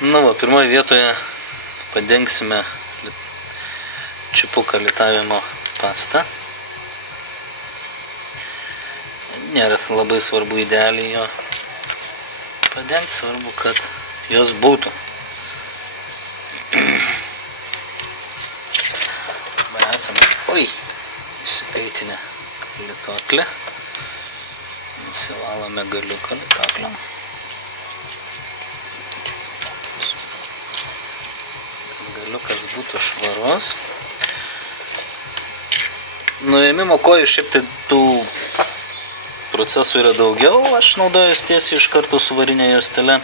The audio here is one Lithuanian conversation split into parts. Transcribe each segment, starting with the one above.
Nu, pirmoje vietoje padengsime čipuką litavimo pastą. Nėra labai svarbu idealiai jo padengti, svarbu, kad jos būtų. Esame, įsikaitinę lituoklę. Įsivalome galiuką lituokliam. Galiukas būtų švaros. Nuėmimo kojų šiaip tai tų procesų yra daugiau, aš naudojuos tiesiai iš karto su varinė juostele.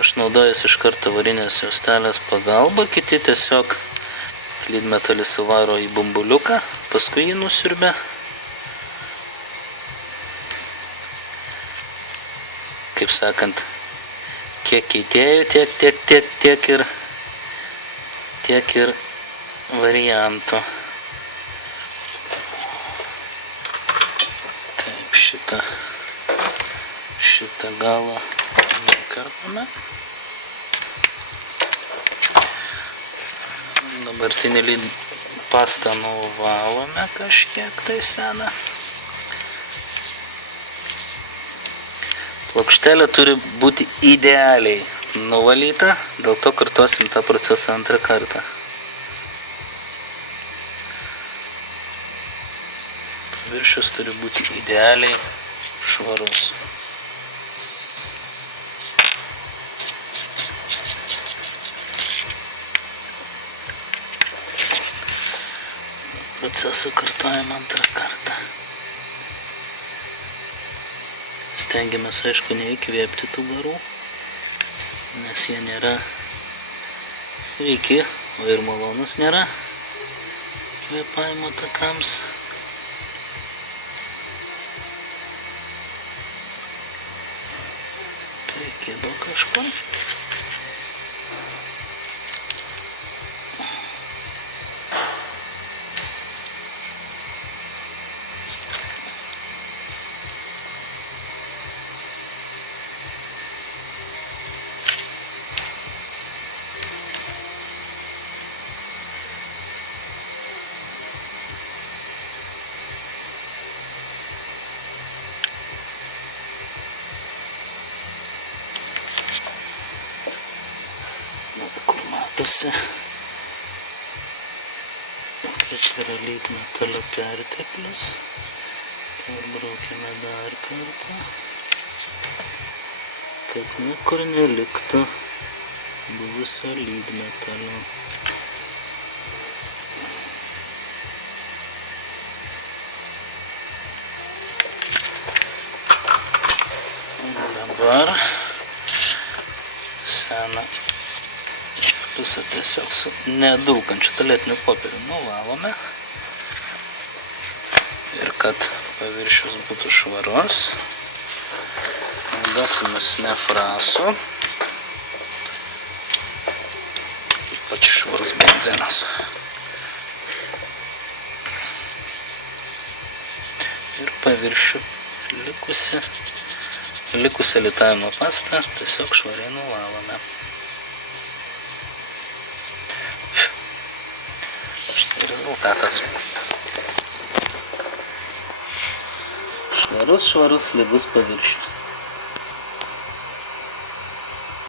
Aš naudojuos iš karto varinės juostelės pagalba, kiti tiesiog lydmetalį suvaro į bumbuliuką, paskui jį nusiurbia. Kaip sakant, kiek keitėjų, tiek ir variantų. Taip, šitą galą nukarpame. Dabartinį pastą nuvalome kažkiek tai seną. Plokštelė turi būti idealiai nuvalyta, dėl to kartuosim tą procesą antrą kartą. Paviršius turi būti idealiai švarus. Procesą kartuojam antrą kartą. Stengiamės, aišku, neįkvėpti tų garų, nes jie nėra sveiki, o ir malonus nėra kvėpavimo takams. Prikibo kažko. Kur matosi, kad yra lydmetalio perteklius. Perbraukime dar kartą, kad niekur neliktų buvusio lydmetalio. Dabar seną pliusą tiesiog su nedulkančiu tualetiniu popieriu nuvalome. Ir kad paviršius būtų švarus, naudosimės nefrasu. Ypač švarus benzinas. Ir paviršių likusią litavimo pastą tiesiog švariai nuvalome. Štai rezultatas. Švarus, lygus paviršius.